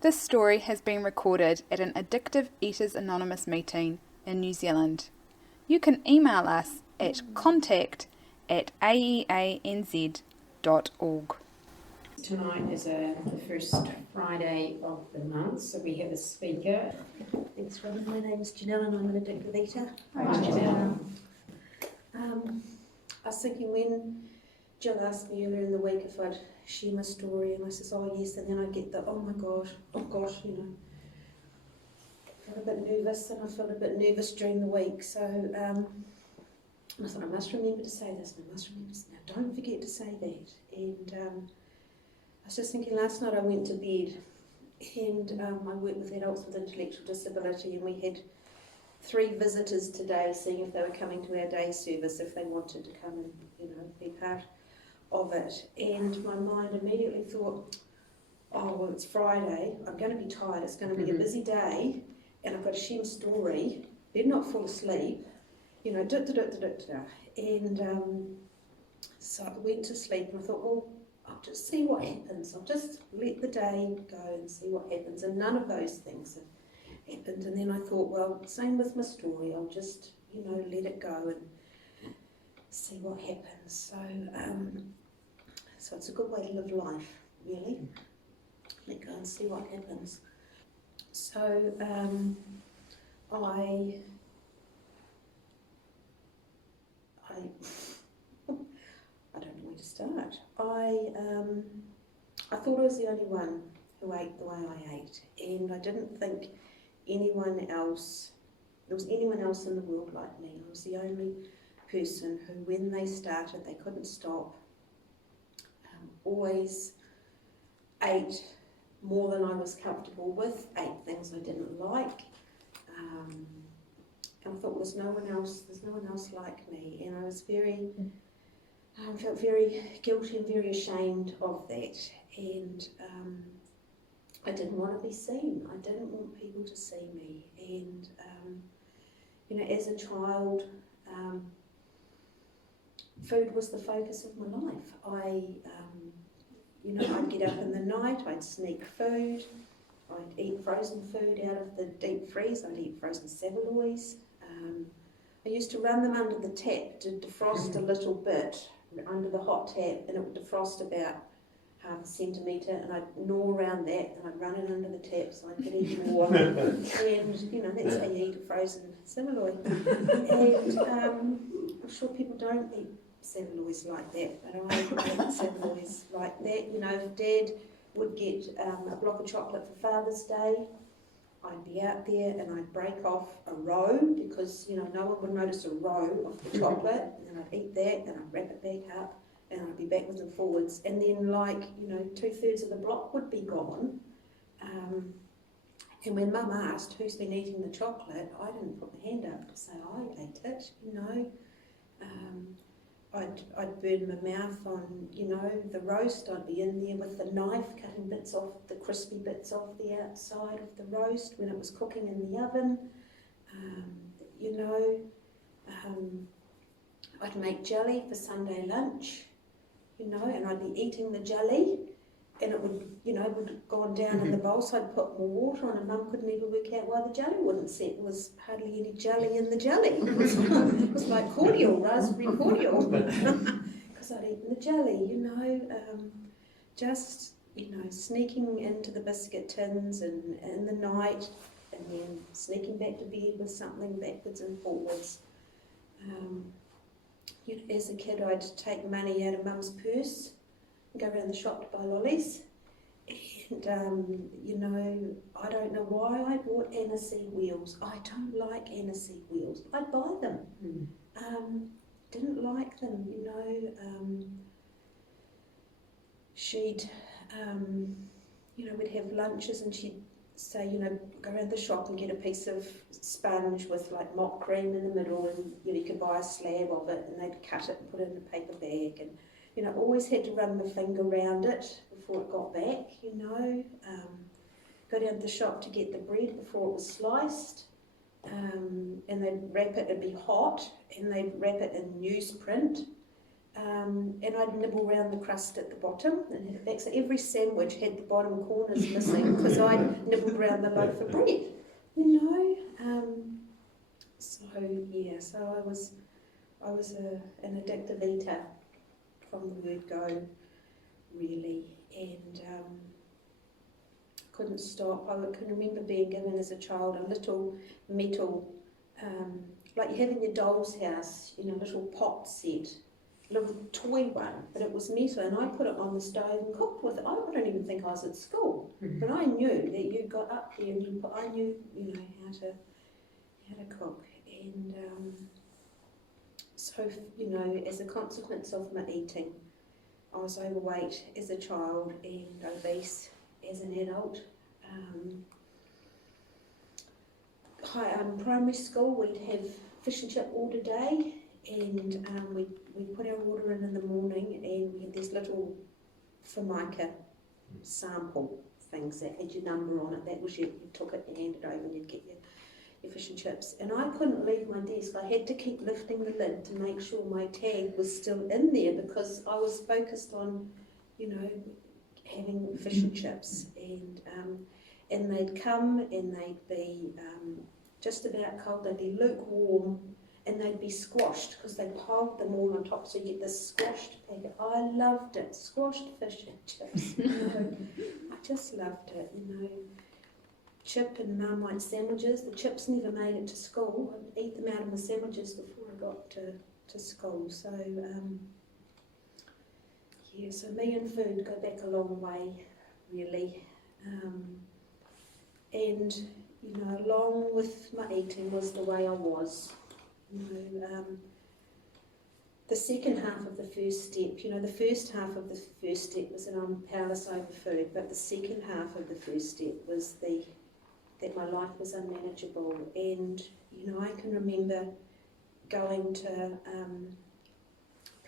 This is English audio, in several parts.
This story has been recorded at an Addictive Eaters Anonymous meeting in New Zealand. You can email us at contact@aeanz.org. Tonight is the first Friday of the month, so we have a speaker. Thanks, Robin. My name is Janelle and I'm an addictive eater. Hi, Janelle. I was thinking when Jill asked me earlier in the week if I'd share my story, and I says, oh yes, and then I get the, oh gosh, you know. I feel a bit nervous, and I felt a bit nervous during the week, so I thought I must remember to say this, and I must remember to say, now don't forget to say that. And I was just thinking, last night I went to bed, and I work with adults with intellectual disability, and we had 3 visitors today, seeing if they were coming to our day service, if they wanted to come and, you know, be part of it. And my mind immediately thought, oh well, it's Friday, I'm going to be tired, it's going to be a busy day, and I've got to share my story, better not fall asleep, you know, and so I went to sleep, and I thought, well, I'll just see what happens, I'll just let the day go and see what happens, and none of those things have happened. And then I thought, well, same with my story, I'll just, you know, let it go and see what happens. So it's a good way to live life, really. Let go and see what happens. So I don't know where to start. I thought I was the only one who ate the way I ate, and I didn't think there was anyone else in the world like me. I was the only person who, when they started, they couldn't stop. Always ate more than I was comfortable with, ate things I didn't like, and I thought, well, there's no one else like me, and I was felt very guilty and very ashamed of that, and I didn't want to be seen. I didn't want people to see me, and you know, as a child, food was the focus of my life. I'd get up in the night, I'd sneak food, I'd eat frozen food out of the deep freeze, I'd eat frozen saveloys. I used to run them under the tap to defrost a little bit, under the hot tap, and it would defrost about half a centimetre, and I'd gnaw around that, and I'd run it under the tap so I could eat more. And, you know, that's how you eat a frozen saveloy. And I'm sure people don't eat saveloys like that, but I ate saveloys like that. You know, if Dad would get a block of chocolate for Father's Day, I'd be out there and I'd break off a row, because, you know, no one would notice a row of the chocolate, and then I'd eat that and I'd wrap it back up and I'd be backwards and forwards, and then, like, you know, 2/3 of the block would be gone. And when Mum asked who's been eating the chocolate, I didn't put my hand up to say I ate it, you know. I'd burn my mouth on, you know, the roast. I'd be in there with the knife cutting bits off, the crispy bits off the outside of the roast when it was cooking in the oven. I'd make jelly for Sunday lunch, you know, and I'd be eating the jelly, and it would, you know, would go on down in the bowl, so I'd put more water on, and Mum could never work out why the jelly wouldn't set. There was hardly any jelly in the jelly. It was like cordial, raspberry cordial, because I'd eaten the jelly, you know, just, you know, sneaking into the biscuit tins and in the night, and then sneaking back to bed with something backwards and forwards. You know, as a kid, I'd take money out of Mum's purse, go around the shop to buy lollies, and you know, I don't know why I bought aniseed wheels. I don't like aniseed wheels. I'd buy them. Didn't like them, you know. She'd, you know, we'd have lunches, and she'd say, you know, go around the shop and get a piece of sponge with like mop cream in the middle, and, you know, you could buy a slab of it, and they'd cut it and put it in a paper bag, and, you know, always had to run my finger around it before it got back, you know. Go down to the shop to get the bread before it was sliced, and they'd wrap it, it'd be hot, and they'd wrap it in newsprint, and I'd nibble around the crust at the bottom, and have it back. So every sandwich had the bottom corners missing because I'd nibbled around the loaf of bread, you know. So yeah, so I was an addictive eater from the word go, really, and couldn't stop. I can remember being given as a child a little metal, like you have in your doll's house, you know, little pot set, little toy one, but it was metal, and I put it on the stove and cooked with it. I don't even think I was at school, but I knew that you got up there and you put, I knew, you know, how to cook, and so, you know, as a consequence of my eating, I was overweight as a child and obese as an adult. Primary school, we'd have fish and chip order day, and we'd put our order in the morning, and we had these little Formica sample things that had your number on it. That was you took it and handed over and you'd get your fish and chips. And I couldn't leave my desk. I had to keep lifting the lid to make sure my tag was still in there, because I was focused on, you know, having fish and chips. And they'd come and they'd be just about cold. They'd be lukewarm, and they'd be squashed because they piled them all on top, so you get this squashed packet. I loved it, squashed fish and chips. You know, I just loved it. You know, chip and Marmite sandwiches. The chips never made it to school. I'd eat them out of the sandwiches before I got to school. So yeah, so me and food go back a long way, really. And you know, along with my eating was the way I was. You know, the second half of the first step, you know, the first half of the first step was that I'm powerless over food, but the second half of the first step was that my life was unmanageable. And you know, I can remember going to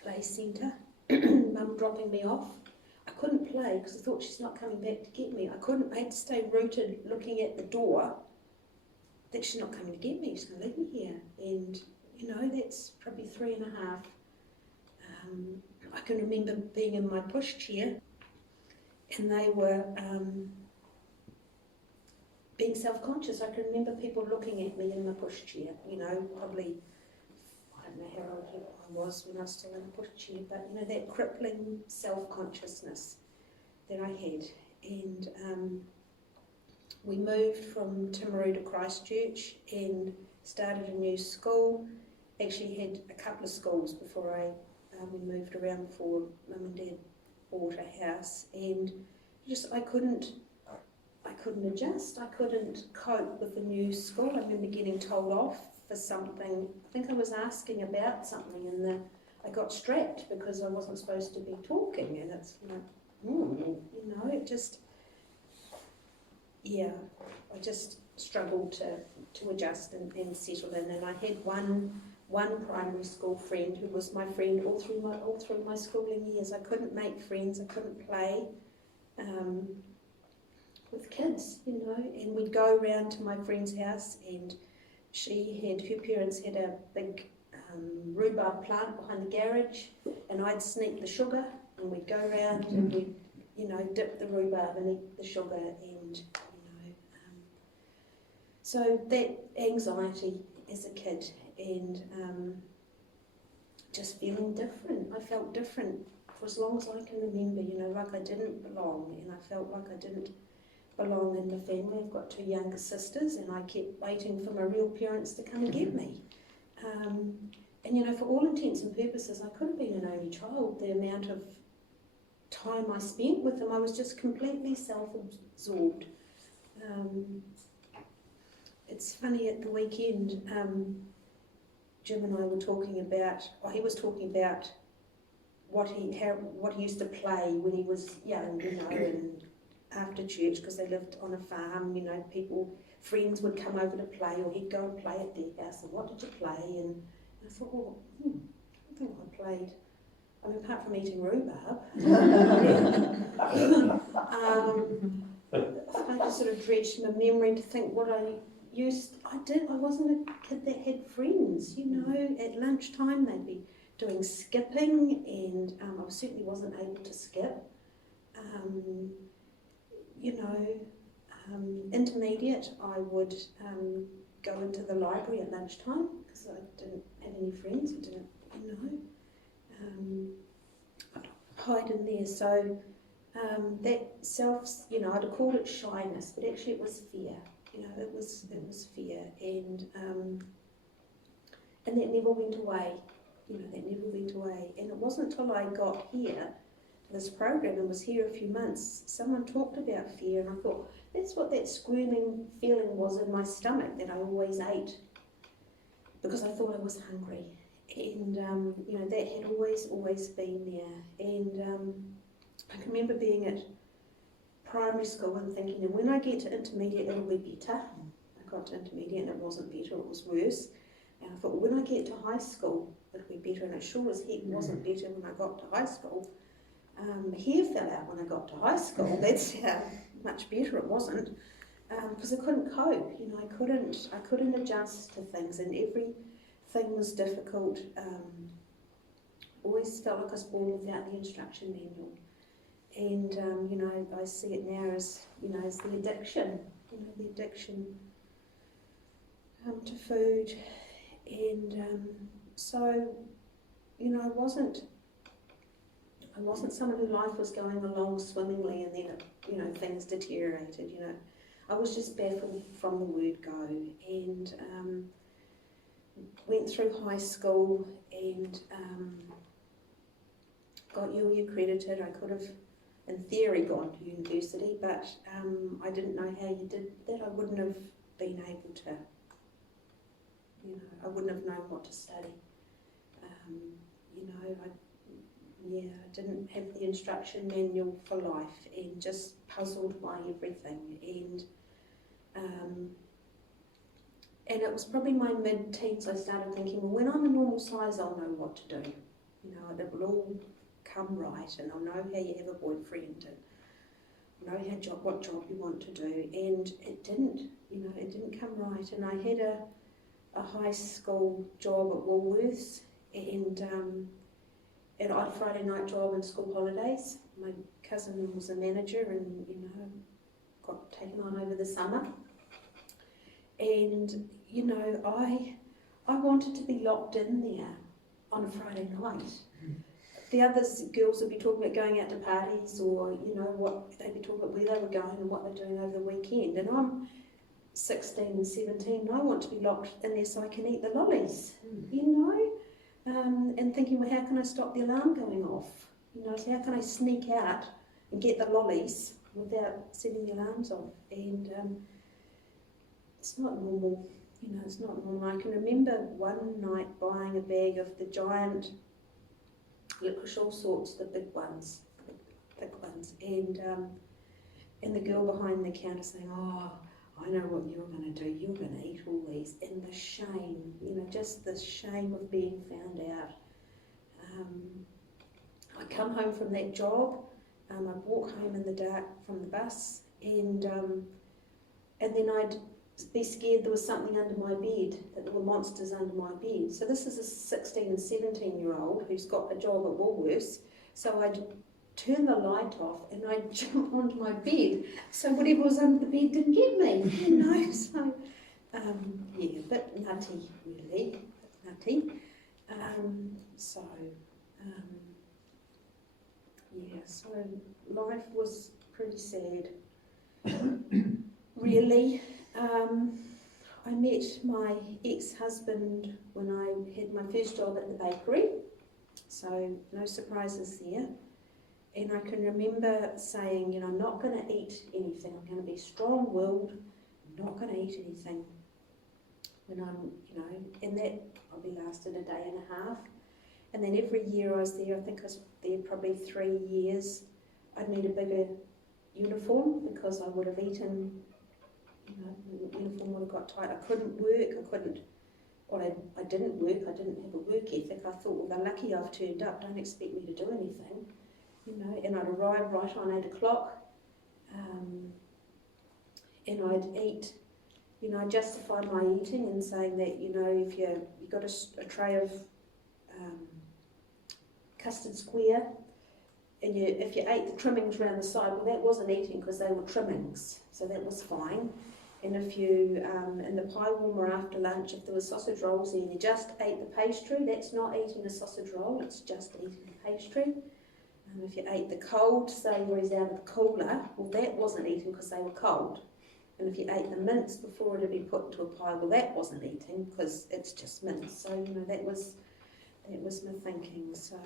play centre, Mum dropping me off. I couldn't play because I thought she's not coming back to get me. I had to stay rooted looking at the door that she's not coming to get me, she's going to leave me here. And you know, that's probably 3.5. I can remember being in my pushchair, and they were being self-conscious. I can remember people looking at me in my pushchair, you know, probably, I don't know how old I was when I was still in a pushchair, but you know, that crippling self-consciousness that I had. And we moved from Timaru to Christchurch and started a new school. Actually had a couple of schools before we moved around, before Mum and Dad bought a house, and just I couldn't adjust. I couldn't cope with the new school. I remember getting told off for something. I think I was asking about something, and I got strapped because I wasn't supposed to be talking, and it's like, you know, it just, yeah, I just struggled to adjust and settle in. And I had one primary school friend who was my friend all through my schooling years. I couldn't make friends, I couldn't play with kids, you know, and we'd go around to my friend's house, and her parents had a big rhubarb plant behind the garage, and I'd sneak the sugar, and we'd go around and we'd, you know, dip the rhubarb and eat the sugar, and you know, so that anxiety as a kid, and just feeling different. I felt different for as long as I can remember, you know, like I didn't belong, and I felt like I didn't belong in the family. I've got 2 younger sisters, and I kept waiting for my real parents to come and get me. And you know, for all intents and purposes, I could have been an only child. The amount of time I spent with them, I was just completely self-absorbed. It's funny, at the weekend, Jim and I were talking about, he was talking about what he used to play when he was young, you know, and after church, because they lived on a farm, you know, friends would come over to play, or he'd go and play at their house, and what did you play? And I thought, well, I think I played, I mean, apart from eating rhubarb, I just sort of dredged my memory to think what I wasn't a kid that had friends, you know. At lunchtime they'd be doing skipping, and I certainly wasn't able to skip. Intermediate, I would go into the library at lunchtime because I didn't have any friends, I didn't, I'd hide in there. So that I'd have called it shyness, but actually it was fear. It was fear, and that never went away. That never went away. And it wasn't until I got here to this program and was here a few months, someone talked about fear, and I thought, that's what that squirming feeling was in my stomach that I always ate because I thought I was hungry. And, that had always been there. And I can remember being at primary school and thinking, and when I get to intermediate, it'll be better. I got to intermediate and it wasn't better, it was worse. And I thought, well, when I get to high school, it'll be better. And it sure as heck wasn't better when I got to high school. Hair fell out when I got to high school. That's how much better it wasn't, because I couldn't cope. I couldn't adjust to things, and everything was difficult. Always felt like I was born without the instruction manual. And I see it now as as the addiction, to food, and so I wasn't someone who life was going along swimmingly and then things deteriorated. I was just baffled from the word go, and went through high school and got UE accredited. I could have, in theory, gone to university, but I didn't know how you did that. I wouldn't have been able to. I wouldn't have known what to study. I didn't have the instruction manual for life, and just puzzled by everything. And it was probably my mid-teens I started thinking, well, when I'm a normal size, I'll know what to do. It will all come right, and I'll know how you have a boyfriend, and I'll know what job you want to do. And it didn't, it didn't come right. And I had a high school job at Woolworths, and I had a Friday night job in school holidays. My cousin was a manager, and got taken on over the summer. And I wanted to be locked in there on a Friday night. The other girls would be talking about going out to parties, or what they'd be talking about, where they were going and what they're doing over the weekend. And I'm 16 and 17, and I want to be locked in there so I can eat the lollies, and thinking, well, how can I stop the alarm going off? So how can I sneak out and get the lollies without setting the alarms off? And it's not normal, it's not normal. I can remember one night buying a bag of the giant licorice, all sorts, the big ones, thick ones, and the girl behind the counter saying, oh, I know what you're going to do, you're going to eat all these. And the shame, just the shame of being found out. I come home from that job, I'd walk home in the dark from the bus, and then I'd be scared there was something under my bed, that there were monsters under my bed. So this is a 16 and 17-year-old who's got a job at Woolworths, so I'd turn the light off and I'd jump onto my bed so whatever was under the bed didn't get me, so a bit nutty, really, so life was pretty sad, really. I met my ex-husband when I had my first job at the bakery, so no surprises there. And I can remember saying, I'm not going to eat anything. I'm going to be strong-willed. I'm not going to eat anything. When I'm, and that probably lasted a day and a half. And then every year I was there, I think I was there probably 3 years, I'd need a bigger uniform because I would have eaten, the uniform would have got tight. I couldn't work, I didn't work, I didn't have a work ethic. I thought, well, they're lucky I've turned up, don't expect me to do anything. And I'd arrive right on 8 o'clock, and I'd eat, I justified my eating and saying that, if you got a tray of custard square, and if you ate the trimmings around the side, well, that wasn't eating because they were trimmings, so that was fine. And if you, in the pie warmer after lunch, if there was sausage rolls there and you just ate the pastry, that's not eating a sausage roll, it's just eating the pastry. If you ate the cold savouries out of the cooler, well, that wasn't eating because they were cold. And if you ate the mince before it had been put into a pie, well, that wasn't eating because it's just mince. So, you know, that was my thinking. So,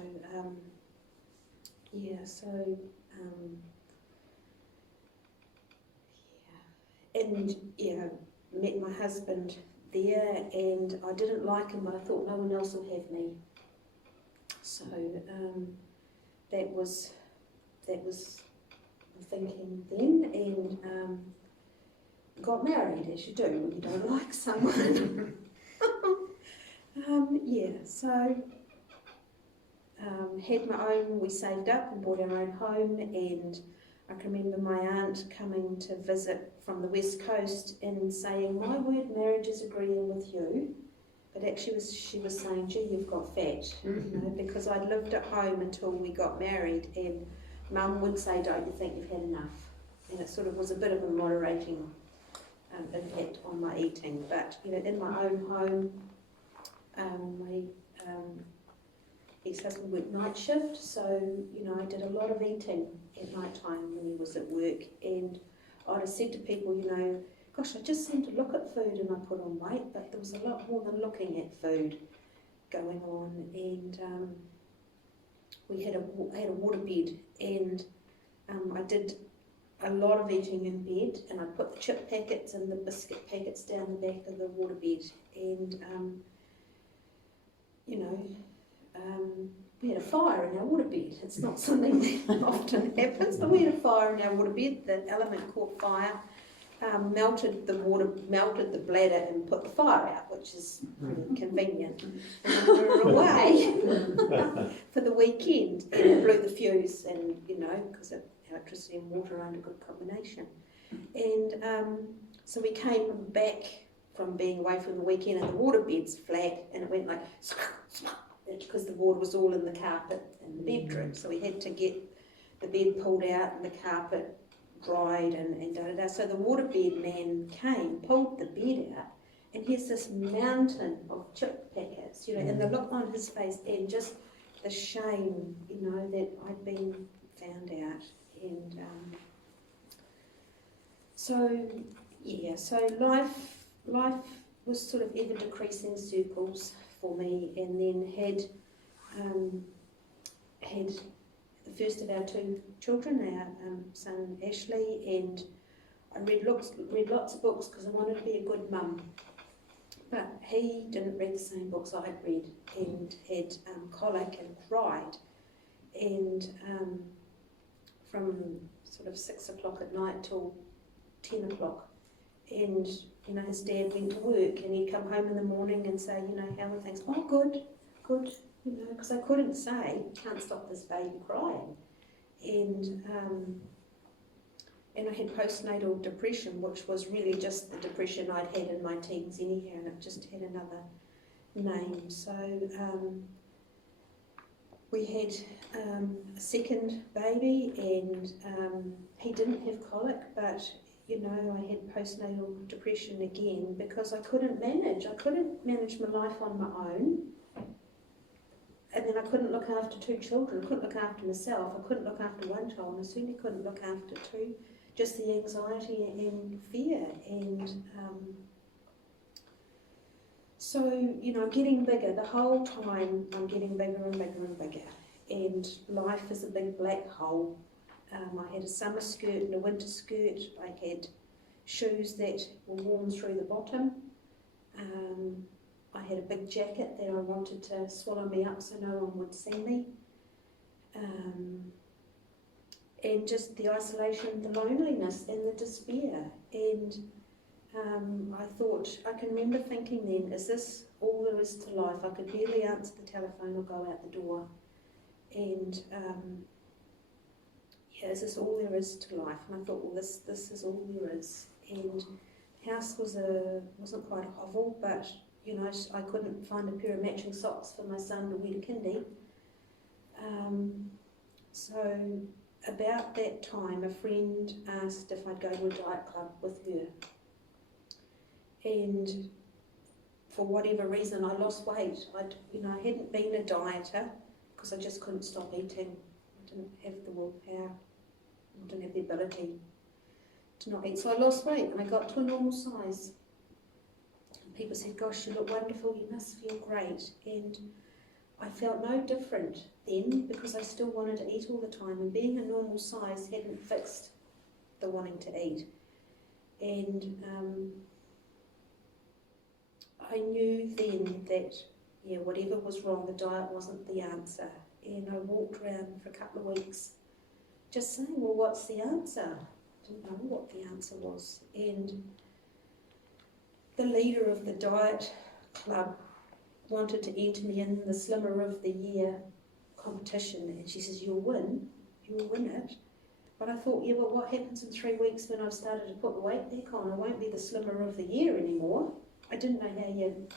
met my husband there, and I didn't like him, but I thought no one else will have me. So that was my thinking then, and got married, as you do when you don't like someone. Had my own, we saved up and bought our own home, and I can remember my aunt coming to visit from the West Coast and saying, my word, marriage is agreeing with you. But actually she was saying, gee, you've got fat, you know, because I'd lived at home until we got married, and Mum would say, don't you think you've had enough? And it sort of was a bit of a moderating impact on my eating. But, you know, in my own home, my ex-husband worked night shift, so, you know, I did a lot of eating at night time when he was at work, and I'd have said to people, you know, gosh, I just seem to look at food and I put on weight, but there was a lot more than looking at food going on. And we had a waterbed, and I did a lot of eating in bed, and I put the chip packets and the biscuit packets down the back of the waterbed, and we had a fire in our waterbed. It's not something that often happens, but we had a fire in our waterbed. The element caught fire, melted the water, melted the bladder, and put the fire out, which is pretty convenient. And we were away for the weekend, and it blew the fuse, and, you know, because electricity and water aren't a good combination. And so we came back from being away from the weekend, and the waterbed's flat, and it went like, because the water was all in the carpet in the bedroom, so we had to get the bed pulled out and the carpet dried and da-da-da. So the waterbed man came, pulled the bed out, and here's this mountain of chip packets, you know, and the look on his face, and just the shame, you know, that I'd been found out. And so life was sort of ever decreasing circles for me, and then had the first of our two children, our son Ashley, and I read lots of books because I wanted to be a good mum. But he didn't read the same books I'd read, and had colic and cried, and from sort of 6 o'clock at night till 10 o'clock. And, you know, his dad went to work, and he'd come home in the morning and say, you know, how are things? Oh, good, you know, because I couldn't say, can't stop this baby crying. And I had postnatal depression, which was really just the depression I'd had in my teens anyhow, and it just had another name. So we had a second baby, and he didn't have colic, but, you know, I had postnatal depression again because I couldn't manage. I couldn't manage my life on my own. And then I couldn't look after two children. I couldn't look after myself. I couldn't look after one child. And I certainly couldn't look after two. Just the anxiety and fear. And so, you know, I'm getting bigger. The whole time I'm getting bigger and bigger and bigger. And life is a big black hole. I had a summer skirt and a winter skirt. I had shoes that were worn through the bottom. I had a big jacket that I wanted to swallow me up so no one would see me. And just the isolation, the loneliness and the despair. And I thought, I can remember thinking then, is this all there is to life? I could barely answer the telephone or go out the door. And is this all there is to life? And I thought, well, this is all there is. And the house wasn't quite a hovel, but, you know, I couldn't find a pair of matching socks for my son to wear to kindy. So about that time, a friend asked if I'd go to a diet club with her. And for whatever reason, I lost weight. I hadn't been a dieter because I just couldn't stop eating. I didn't have the willpower. I didn't have the ability to not eat. So I lost weight and I got to a normal size. And people said, gosh, you look wonderful, you must feel great. And I felt no different then because I still wanted to eat all the time. And being a normal size hadn't fixed the wanting to eat. And I knew then that, whatever was wrong, the diet wasn't the answer. And I walked around for a couple of weeks just saying, well, what's the answer? I didn't know what the answer was. And the leader of the diet club wanted to enter me in the Slimmer of the Year competition. And she says, you'll win it. But I thought, but what happens in 3 weeks when I've started to put the weight back on? I won't be the Slimmer of the Year anymore. I didn't know how you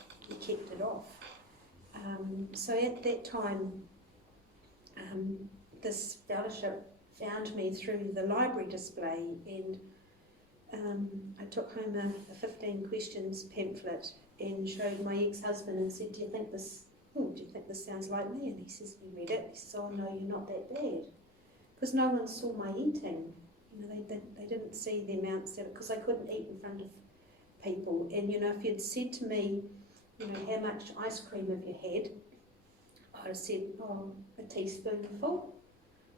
kept it off. So at that time, this fellowship found me through the library display, and I took home a 15 questions pamphlet and showed my ex-husband and said, do you think this sounds like me? And he says, he read it, he says, oh no, you're not that bad. Because no one saw my eating. They didn't see the amounts that, because I couldn't eat in front of people. And if you'd said to me, how much ice cream have you had? I'd have said, a teaspoonful.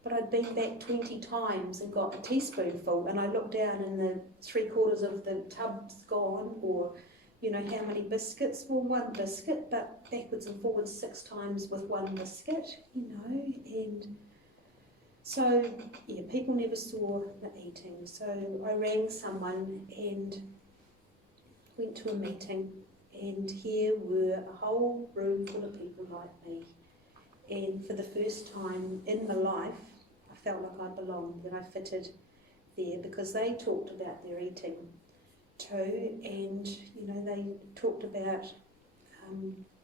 But I'd been back 20 times and got a teaspoonful, and I looked down and the 3/4 of the tub's gone, or, how many biscuits? Well, 1 biscuit, but backwards and forwards 6 times with 1 biscuit, and so, people never saw the eating. So I rang someone and went to a meeting, and here were a whole room full of people like me. And for the first time in my life, I felt like I belonged, that I fitted there, because they talked about their eating too, and they talked about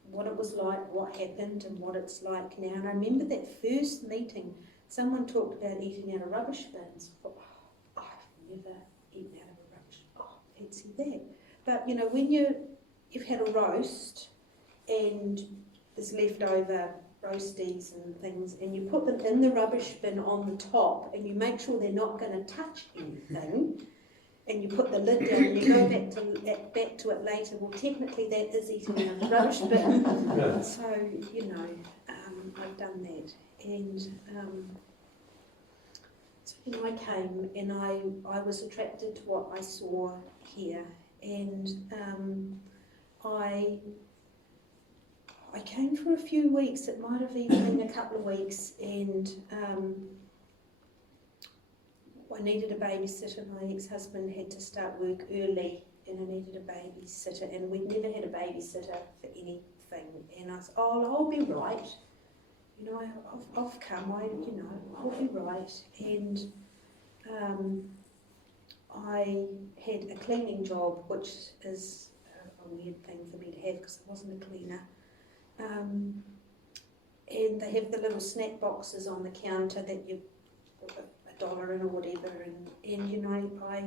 what it was like, what happened, and what it's like now. And I remember that first meeting, someone talked about eating out of rubbish bins. I thought, I've never eaten out of a rubbish. Fancy that. But when you've had a roast and there's leftover roasties and things, and you put them in the rubbish bin on the top, and you make sure they're not going to touch anything, and you put the lid down, and you go back to it later. Well, technically that is eating out of the rubbish bin. So I've done that, and so I came, and I was attracted to what I saw here, and I came for a few weeks. It might have even been a couple of weeks, and I needed a babysitter. My ex-husband had to start work early, and I needed a babysitter, and we'd never had a babysitter for anything. And I said, I'll be right. I've come. I'll be right. And I had a cleaning job, which is a weird thing for me to have because I wasn't a cleaner. And they have the little snack boxes on the counter that you put $1 in or whatever, and I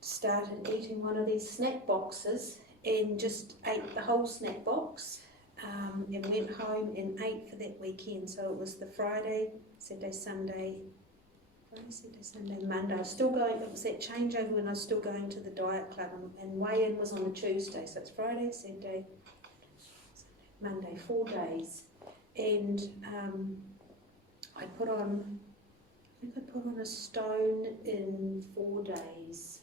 started eating one of these snack boxes and just ate the whole snack box, and went home and ate for that weekend. So it was the Friday, Saturday, Sunday, Monday. I was still going. It was that changeover when I was still going to the diet club, and weigh-in was on a Tuesday, so it's Friday, Saturday, Monday, 4 days, and I put on a stone in 4 days,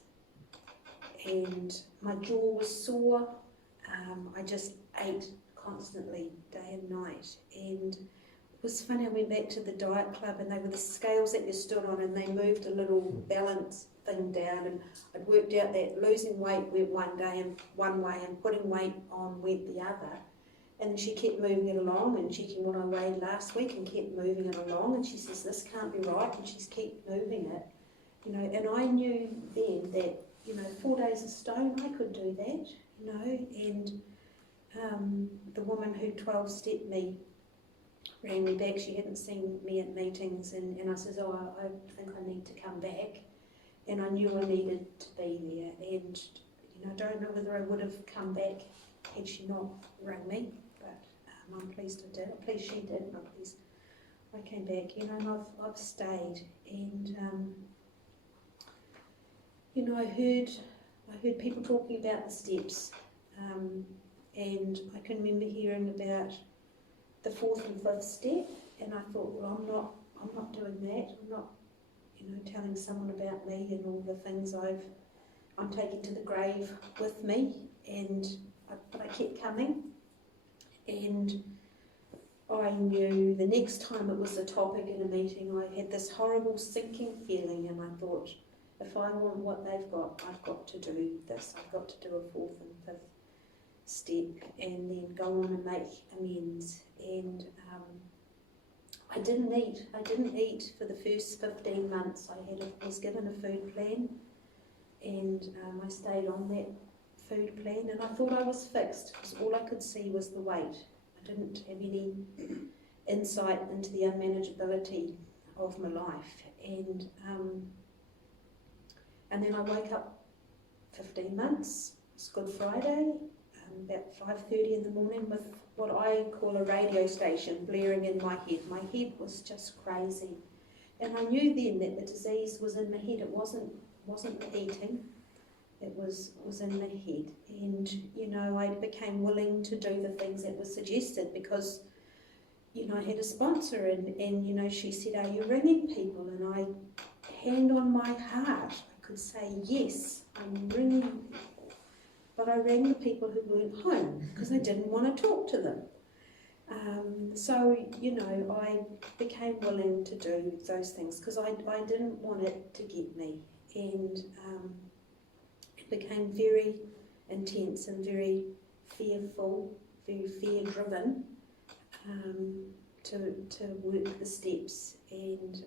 and my jaw was sore. I just ate constantly, day and night, and it was funny. I went back to the diet club, and they were the scales that you stood on, and they moved a little balance thing down, and I'd worked out that losing weight went one way and putting weight on went the other. And she kept moving it along and checking what I weighed last week and kept moving it along, and she says, this can't be right, and she's kept moving it, and I knew then that, 4 days of stone, I could do that, and the woman who 12-stepped me rang me back. She hadn't seen me at meetings, and I says, oh, I think I need to come back. And I knew I needed to be there, and I don't know whether I would have come back had she not rang me, but I'm pleased I did. I'm pleased she did, and I'm pleased I came back. And I've stayed, and I heard people talking about the steps, and I can remember hearing about the 4th and 5th step, and I thought, well, I'm not doing that. I'm not, telling someone about me and all the things I'm taking to the grave with me, but I kept coming, and I knew the next time it was a topic in a meeting, I had this horrible sinking feeling, and I thought, if I want what they've got, I've got to do this. I've got to do a 4th and 5th step, and then go on and make amends. And I didn't eat for the first 15 months. I was given a food plan, and I stayed on that food plan, and I thought I was fixed, because all I could see was the weight. I didn't have any insight into the unmanageability of my life, and then I woke up 15 months, it's Good Friday, about 5:30 in the morning, with what I call a radio station blaring in my head. My head was just crazy, and I knew then that the disease was in my head. It wasn't the eating, it was in my head. And I became willing to do the things that were suggested, because I had a sponsor, and she said, are you ringing people? And I, hand on my heart, I could say, yes, I'm ringing people. But I rang the people who weren't home, because I didn't want to talk to them. So I became willing to do those things, because I didn't want it to get me. And it became very intense and very fearful, very fear-driven, to work the steps. And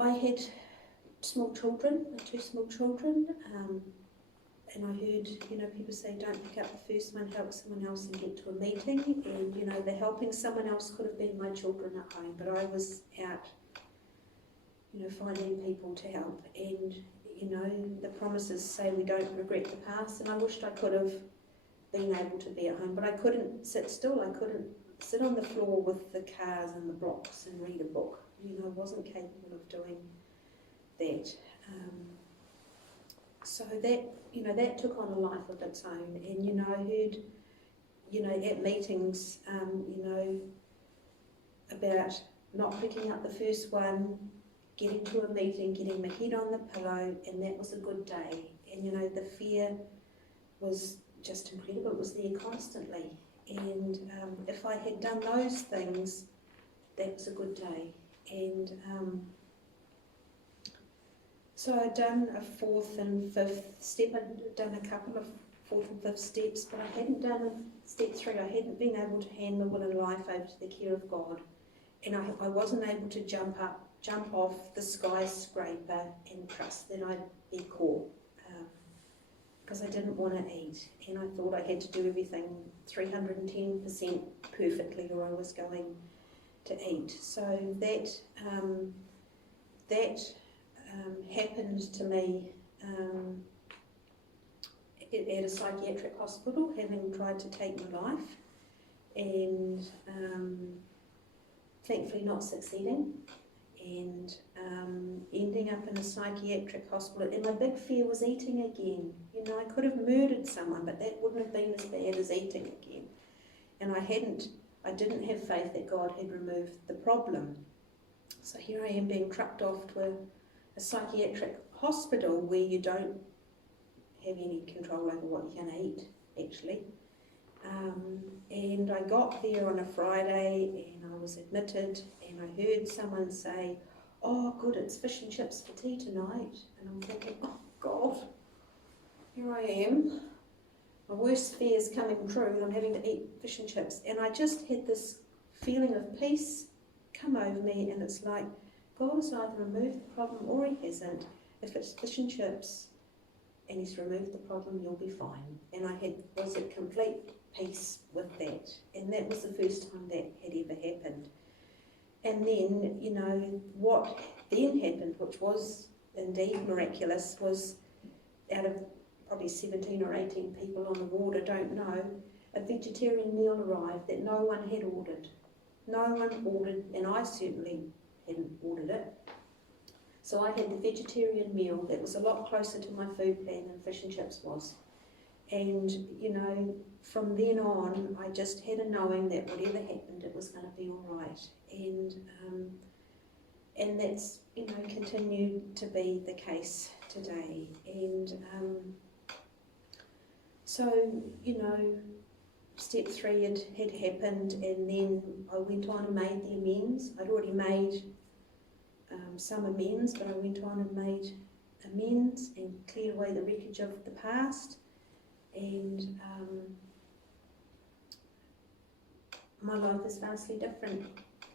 I had small children, 2 small children, and I heard, people say, don't pick up the first one, help someone else and get to a meeting. And, the helping someone else could have been my children at home, but I was out, finding people to help. And, the promises say we don't regret the past, and I wished I could have been able to be at home, but I couldn't sit still. I couldn't sit on the floor with the cars and the blocks and read a book. I wasn't capable of doing that. So that, that took on a life of its own. And, I heard, at meetings, about not picking up the first one, getting to a meeting, getting my head on the pillow, and that was a good day. And, the fear was just incredible. It was there constantly. And if I had done those things, that was a good day. And so I'd done a 4th and 5th step. I'd done a couple of 4th and 5th steps, but I hadn't done step 3. I hadn't been able to hand my will and life over to the care of God. And I wasn't able to jump off the skyscraper and trust that I'd be caught, because I didn't want to eat. And I thought I had to do everything 310% perfectly, or I was going to eat. So that happened to me at a psychiatric hospital, having tried to take my life, and thankfully not succeeding, and ending up in a psychiatric hospital. And my big fear was eating again. I could have murdered someone, but that wouldn't have been as bad as eating again. And I didn't have faith that God had removed the problem. So here I am being trucked off to a psychiatric hospital where you don't have any control over what you can eat, actually. And I got there on a Friday, and I was admitted, and I heard someone say, oh good, it's fish and chips for tea tonight. And I'm thinking, oh God, here I am. My worst fear is coming true, and I'm having to eat fish and chips. And I just had this feeling of peace come over me, and it's like, God has either removed the problem or He hasn't. If it's fish and chips and He's removed the problem, you'll be fine. And I was at complete peace with that. And that was the first time that had ever happened. And then, you know, what then happened, which was indeed miraculous, was out of probably 17 or 18 people on the ward, I don't know, a vegetarian meal arrived that no one had ordered. No one ordered, and I certainly hadn't ordered it. So I had the vegetarian meal that was a lot closer to my food plan than fish and chips was. And, you know, from then on, I just had a knowing that whatever happened, it was going to be all right. And that's, you know, continued to be the case today. And so, you know, step 3 had happened, and then I went on and made the amends. I'd already made some amends, but I went on and made amends and cleared away the wreckage of the past. And my life is vastly different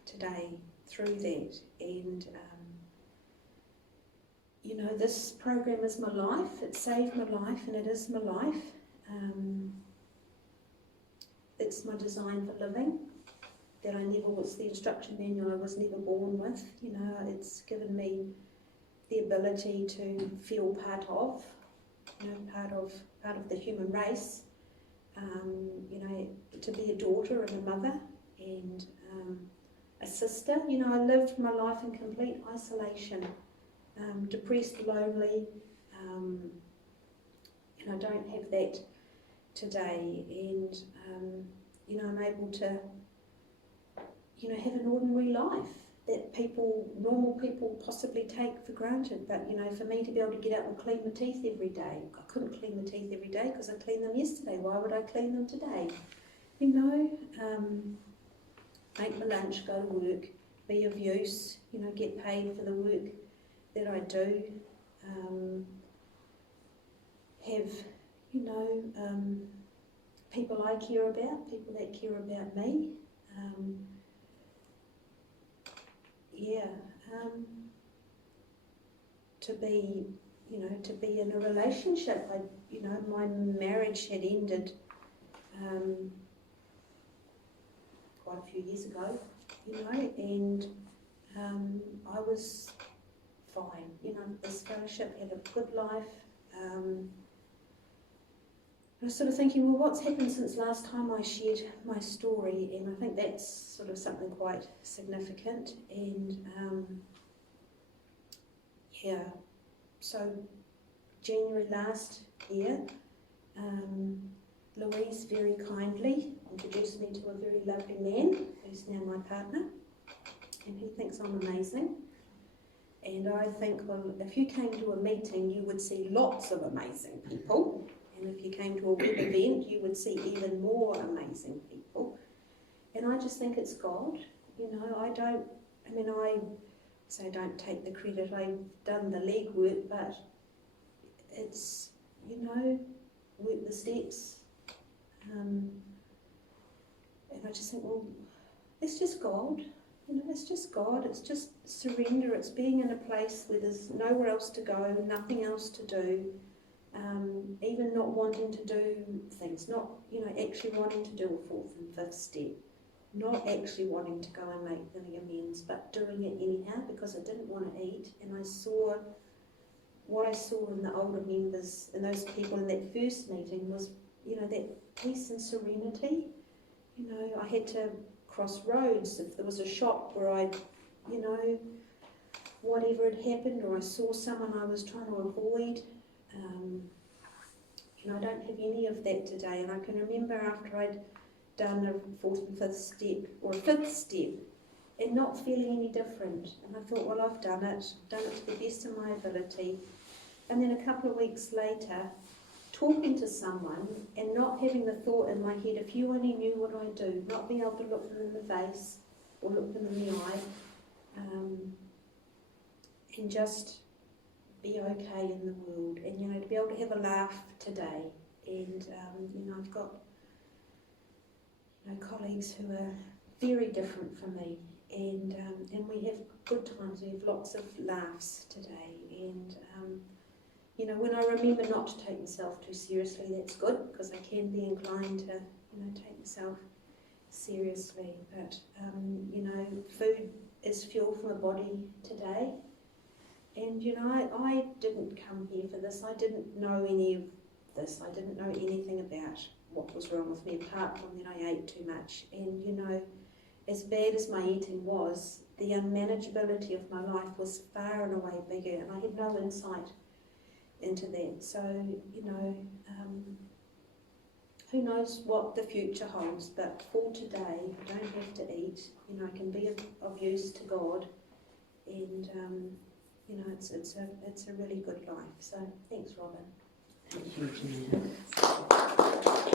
today through that. And you know, this program is my life. It saved my life, and it is my life. It's my design for living. That I never was, the instruction manual I was never born with. You know, it's given me the ability to feel part of, you know, part of the human race. You know, to be a daughter and a mother and a sister. You know, I lived my life in complete isolation, depressed, lonely, and I don't have that today. And you know, I'm able to, you know, have an ordinary life that normal people possibly take for granted. But, you know, for me to be able to get up and clean my teeth every day, I couldn't clean my teeth every day because I cleaned them yesterday. Why would I clean them today? You know, make my lunch, go to work, be of use, you know, get paid for the work that I do, have, you know, people I care about, people that care about me. To be, you know, to be in a relationship. You know, my marriage had ended quite a few years ago, you know, and I was fine. You know, this fellowship had a good life. I was sort of thinking, well, what's happened since last time I shared my story? And I think that's sort of something quite significant. And so January last year, Louise very kindly introduced me to a very lovely man who's now my partner, and he thinks I'm amazing. And I think, well, if you came to a meeting, you would see lots of amazing people. And if you came to a web event, you would see even more amazing people. And I just think it's God. You know, I don't take the credit. I've done the legwork, but it's, you know, work the steps. And I just think, well, it's just God. You know, it's just God. It's just surrender. It's being in a place where there's nowhere else to go, nothing else to do. Even not wanting to do things, not, you know, actually wanting to do a 4th and 5th step, not actually wanting to go and make the amends, but doing it anyhow because I didn't want to eat. And I saw, what I saw in the older members and those people in that first meeting was, you know, that peace and serenity. You know, I had to cross roads if there was a shop where I'd, you know, whatever had happened, or I saw someone I was trying to avoid. You know, I don't have any of that today, and I can remember after I'd done a 4th and 5th step, or a 5th step, and not feeling any different. And I thought, well, I've done it to the best of my ability. And then a couple of weeks later, talking to someone and not having the thought in my head, if you only knew what I do, not being able to look them in the face or look them in the eye, and just be okay in the world, and, you know, to be able to have a laugh today. And you know, I've got, you know, colleagues who are very different from me, and we have good times. We have lots of laughs today. And you know, when I remember not to take myself too seriously, that's good, because I can be inclined to take myself seriously. But, food is fuel for my body today. And, I didn't come here for this. I didn't know any of this. I didn't know anything about what was wrong with me, apart from that I ate too much. And, as bad as my eating was, the unmanageability of my life was far and away bigger, and I had no insight into that. So, who knows what the future holds, but for today, I don't have to eat. I can be of use to God, and it's a really good life. So thanks, Robin. Thank you, Janelle.